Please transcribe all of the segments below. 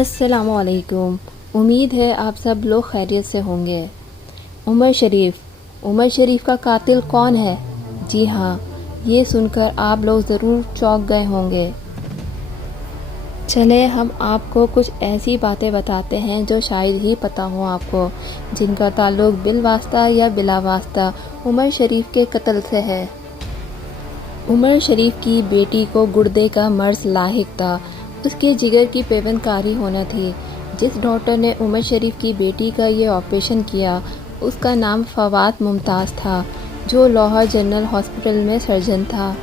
अस्सलाम वालेकुम। उम्मीद है आप सब लोग खैरियत से होंगे। उमर शरीफ का कातिल कौन है? जी हाँ, ये सुनकर आप लोग ज़रूर चौंक गए होंगे। चले हम आपको कुछ ऐसी बातें बताते हैं जो शायद ही पता हो आपको, जिनका ताल्लुक़ बिल वास्ता या बिला वास्ता उमर शरीफ के कत्ल से है। उमर शरीफ की बेटी को गुर्दे का मर्ज़ लाहिक था। उसके जिगर की पेवंदकारी होना थी। जिस डॉक्टर ने उमर शरीफ की बेटी का ये ऑपरेशन किया, उसका नाम फवाद मुमताज़ था, जो लाहौर जनरल हॉस्पिटल में सर्जन था।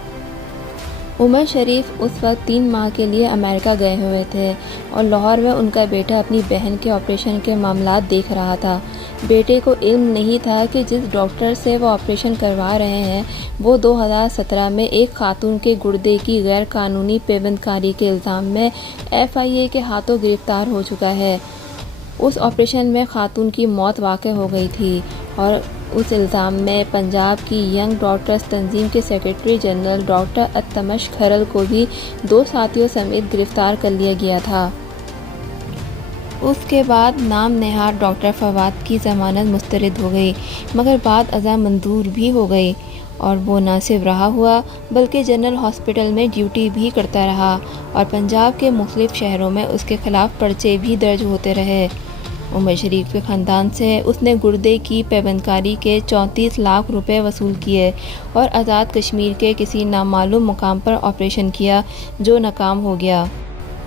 उमर शरीफ उस वक्त 3 माह के लिए अमेरिका गए हुए थे और लाहौर में उनका बेटा अपनी बहन के ऑपरेशन के मामलात देख रहा था। बेटे को इल्म नहीं था कि जिस डॉक्टर से वो ऑपरेशन करवा रहे हैं, वो 2017 में एक खातून के गुर्दे की गैर कानूनी पेवंदकारी के इल्ज़ाम में FIA के हाथों गिरफ्तार हो चुका है। उस ऑपरेशन में खातून की मौत वाक़ हो गई थी और उस इल्ज़ाम में पंजाब की यंग डॉक्टर्स तंजीम के सेक्रेटरी जनरल डॉक्टर अतमश खरल को भी 2 साथियों समेत गिरफ्तार कर लिया गया था। उसके बाद नाम नेहाद डॉक्टर फवाद की ज़मानत मुस्तरद हो गई, मगर बाद अज़ा मंजूर भी हो गई और वो न सिर्फ रहा हुआ बल्कि जनरल हॉस्पिटल में ड्यूटी भी करता रहा और पंजाब के मुख्तलिफ शहरों में उसके ख़िलाफ़ पर्चे भी दर्ज होते रहे। उमर शरीफ के ख़ानदान से उसने गुर्दे की पेवंदकारी के 34 लाख रुपए वसूल किए और आज़ाद कश्मीर के किसी नामालूम मुकाम पर ऑपरेशन किया जो नाकाम हो गया।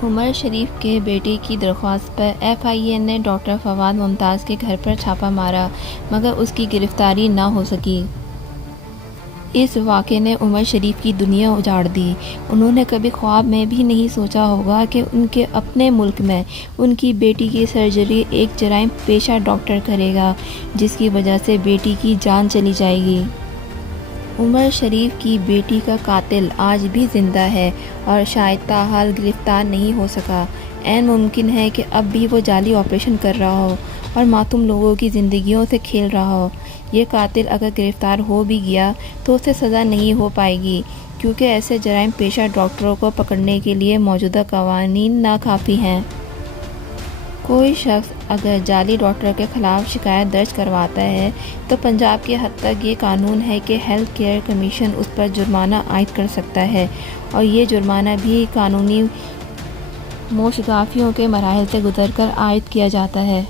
उमर शरीफ के बेटे की दरख्वास्त पर FIA ने डॉक्टर फवाद मुमताज़ के घर पर छापा मारा, मगर उसकी गिरफ्तारी ना हो सकी। इस वाक़े ने उमर शरीफ की दुनिया उजाड़ दी। उन्होंने कभी ख्वाब में भी नहीं सोचा होगा कि उनके अपने मुल्क में उनकी बेटी की सर्जरी एक जराइम पेशा डॉक्टर करेगा, जिसकी वजह से बेटी की जान चली जाएगी। उमर शरीफ की बेटी का कातिल आज भी ज़िंदा है और शायद ताहाल गिरफ्तार नहीं हो सका। ऐन मुमकिन है कि अब भी वो जाली ऑपरेशन कर रहा हो और मासूम लोगों की ज़िंदगियों से खेल रहा हो। ये कातिल अगर गिरफ़्तार हो भी गया तो उसे सज़ा नहीं हो पाएगी, क्योंकि ऐसे जराइम पेशा डॉक्टरों को पकड़ने के लिए मौजूदा कवानीन नाकाफ़ी हैं। कोई शख्स अगर जाली डॉक्टर के ख़िलाफ़ शिकायत दर्ज करवाता है तो पंजाब के हद तक ये कानून है कि हेल्थ केयर कमीशन उस पर जुर्माना आयद कर सकता है और ये जुर्माना भी कानूनी मोशगाफियों के मराहिल से गुजरकर आयद किया जाता है।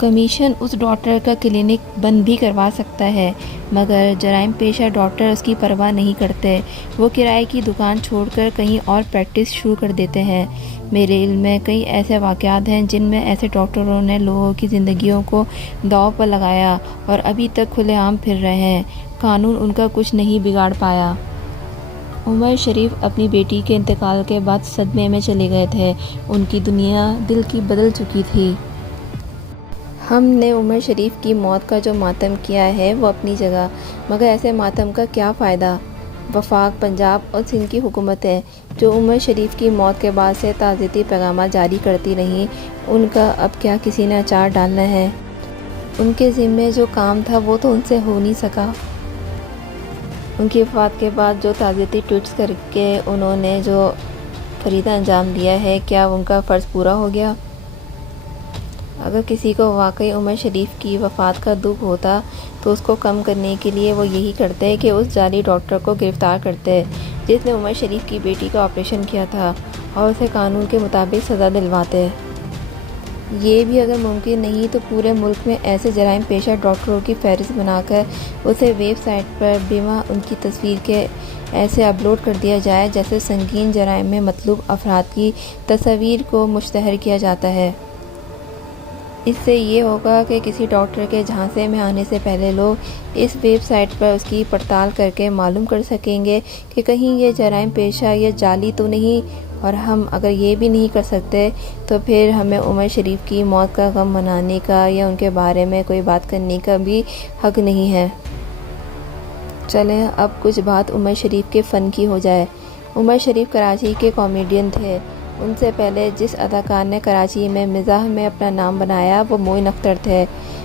कमीशन उस डॉक्टर का क्लिनिक बंद भी करवा सकता है, मगर जराइम पेशा डॉक्टर उसकी परवाह नहीं करते। वो किराए की दुकान छोड़कर कहीं और प्रैक्टिस शुरू कर देते हैं। मेरे इल्म में कई ऐसे वाक़यात हैं जिनमें ऐसे डॉक्टरों ने लोगों की ज़िंदगियों को दांव पर लगाया और अभी तक खुलेआम फिर रहे हैं। कानून उनका कुछ नहीं बिगाड़ पाया। उमर शरीफ अपनी बेटी के इंतकाल के बाद सदमे में चले गए थे। उनकी दुनिया दिल की बदल चुकी थी। हमने उमर शरीफ की मौत का जो मातम किया है वो अपनी जगह, मगर ऐसे मातम का क्या फ़ायदा। वफाक, पंजाब और सिंध की हुकूमतें जो उमर शरीफ की मौत के बाद से ताज़ियती पैगाम जारी करती रहीं, उनका अब क्या किसी ने अचार डालना है। उनके ज़िम्मे जो काम था वो तो उनसे हो नहीं सका। उनकी वफ़ात के बाद जो ताज़ियती ट्वीट्स करके उन्होंने जो फरीदा अंजाम दिया है, क्या उनका फ़र्ज़ पूरा हो गया? अगर किसी को वाकई उमर शरीफ की वफ़ात का दुख होता तो उसको कम करने के लिए वो यही करते कि उस जाली डॉक्टर को गिरफ़्तार करते जिसने उमर शरीफ की बेटी का ऑपरेशन किया था और उसे कानून के मुताबिक सज़ा दिलवाते। ये भी अगर मुमकिन नहीं तो पूरे मुल्क में ऐसे जराइम पेशा डॉक्टरों की फ़हरिस्त बनाकर उसे वेबसाइट पर बिमा उनकी तस्वीर के ऐसे अपलोड कर दिया जाए जैसे संगीन जराइम में मतलूब अफराद की तस्वीर को मुश्तहर किया जाता है। इससे ये होगा कि किसी डॉक्टर के झांसे में आने से पहले लोग इस वेबसाइट पर उसकी पड़ताल करके मालूम कर सकेंगे कि कहीं ये जराइम पेशा या जाली तो नहीं। और हम अगर ये भी नहीं कर सकते तो फिर हमें उमर शरीफ की मौत का गम मनाने का या उनके बारे में कोई बात करने का भी हक़ नहीं है। चलें अब कुछ बात उमर शरीफ के फ़न की हो जाए। उमर शरीफ कराची के कॉमेडियन थे। उनसे पहले जिस अदाकार ने कराची में मिज़ाह में अपना नाम बनाया वो मोइन अख्तर थे।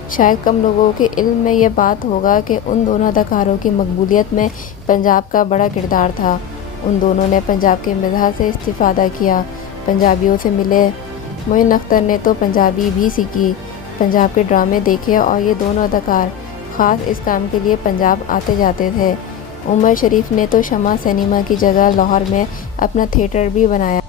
शायद कम लोगों के इल्म में यह बात होगा कि उन दोनों अदाकारों की मकबूलियत में पंजाब का बड़ा किरदार था। उन दोनों ने पंजाब के मिज़ाह से इस्तिफ़ादा किया, पंजाबियों से मिले, معین اختر نے تو پنجابی بھی سیکھی، پنجاب کے ڈرامے دیکھے اور یہ دونوں اداکار خاص اس کام کے لیے پنجاب آتے جاتے تھے۔ عمر شریف نے تو شمع سنیما کی جگہ لاہور میں اپنا تھیٹر بھی بنایا۔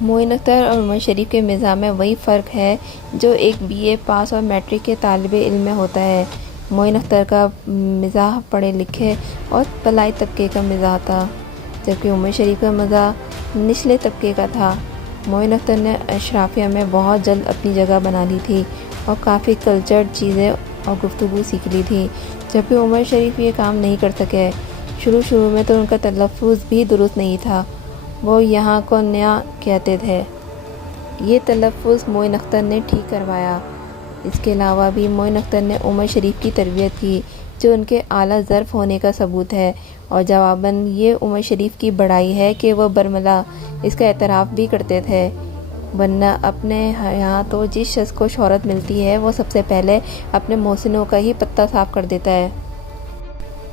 معین اختر اور عمر شریف کے مزاح میں وہی فرق ہے جو ایک BA پاس اور میٹرک کے طالب علم میں ہوتا ہے۔ معین اختر کا مزاح پڑھے لکھے اور پلائی طبقے کا مزاح تھا، جبکہ عمر شریف کا مزاح نچلے طبقے کا تھا۔ معین اختر نے اشرافیہ میں بہت جلد اپنی جگہ بنا لی تھی اور کافی کلچرڈ چیزیں اور گفتگو سیکھ لی تھی، جبکہ عمر شریف یہ کام نہیں کر سکے۔ شروع میں تو ان کا تلفظ بھی درست نہیں تھا، وہ یہاں کو نیا کہتے تھے۔ یہ تلفظ معین اختر نے ٹھیک کروایا۔ اس کے علاوہ بھی معین اختر نے عمر شریف کی تربیت کی، جو ان کے اعلیٰ ظرف ہونے کا ثبوت ہے، اور جواباً یہ عمر شریف کی بڑائی ہے کہ وہ برملا اس کا اعتراف بھی کرتے تھے، ورنہ اپنے یہاں تو جس شخص کو شہرت ملتی ہے وہ سب سے پہلے اپنے محسنوں کا ہی پتہ صاف کر دیتا ہے۔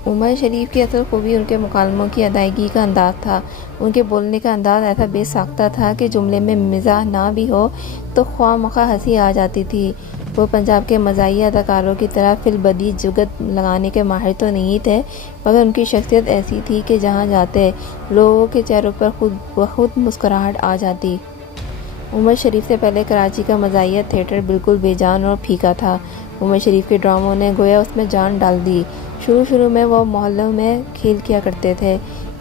عمر شریف کی اصل خوبی ان کے مکالموں کی ادائیگی کا انداز تھا۔ ان کے بولنے کا انداز ایسا بے ساختہ تھا کہ جملے میں مزاح نہ بھی ہو تو خواہ مخواہ ہنسی آ جاتی تھی۔ وہ پنجاب کے مزاحیہ اداکاروں کی طرح فی البدیہہ جگت لگانے کے ماہر تو نہیں تھے، مگر ان کی شخصیت ایسی تھی کہ جہاں جاتے لوگوں کے چہروں پر خود بخود مسکراہٹ آ جاتی۔ عمر شریف سے پہلے کراچی کا مزاحیہ تھیٹر بالکل بے جان اور پھیکا تھا۔ عمر شریف کے ڈراموں نے گویا اس میں جان ڈال دی۔ شروع میں وہ محلوں میں کھیل کیا کرتے تھے،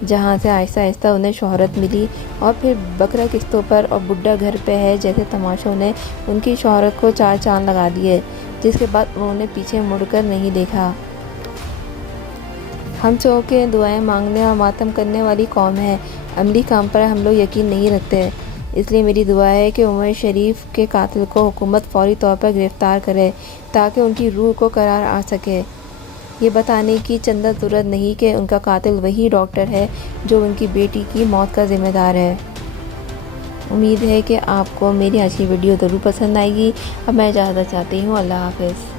جہاں سے آہستہ آہستہ انہیں شہرت ملی، اور پھر بکرا قسطوں پر اور بڈھا گھر پہ ہے جیسے تماشوں نے ان کی شہرت کو چار چاند لگا دیے، جس کے بعد انہوں نے پیچھے مڑ کر نہیں دیکھا۔ ہم چونکہ دعائیں مانگنے اور ماتم کرنے والی قوم ہیں، عملی کام پر ہم لوگ یقین نہیں رکھتے، اس لیے میری دعا ہے کہ عمر شریف کے قاتل کو حکومت فوری طور پر گرفتار کرے تاکہ ان کی روح کو قرار آ سکے۔ یہ بتانے کی چندہ ضرورت نہیں کہ ان کا قاتل وہی ڈاکٹر ہے جو ان کی بیٹی کی موت کا ذمہ دار ہے۔ امید ہے کہ آپ کو میری آج کی ویڈیو ضرور پسند آئے گی۔ اب میں اجازت چاہتی ہوں۔ اللہ حافظ۔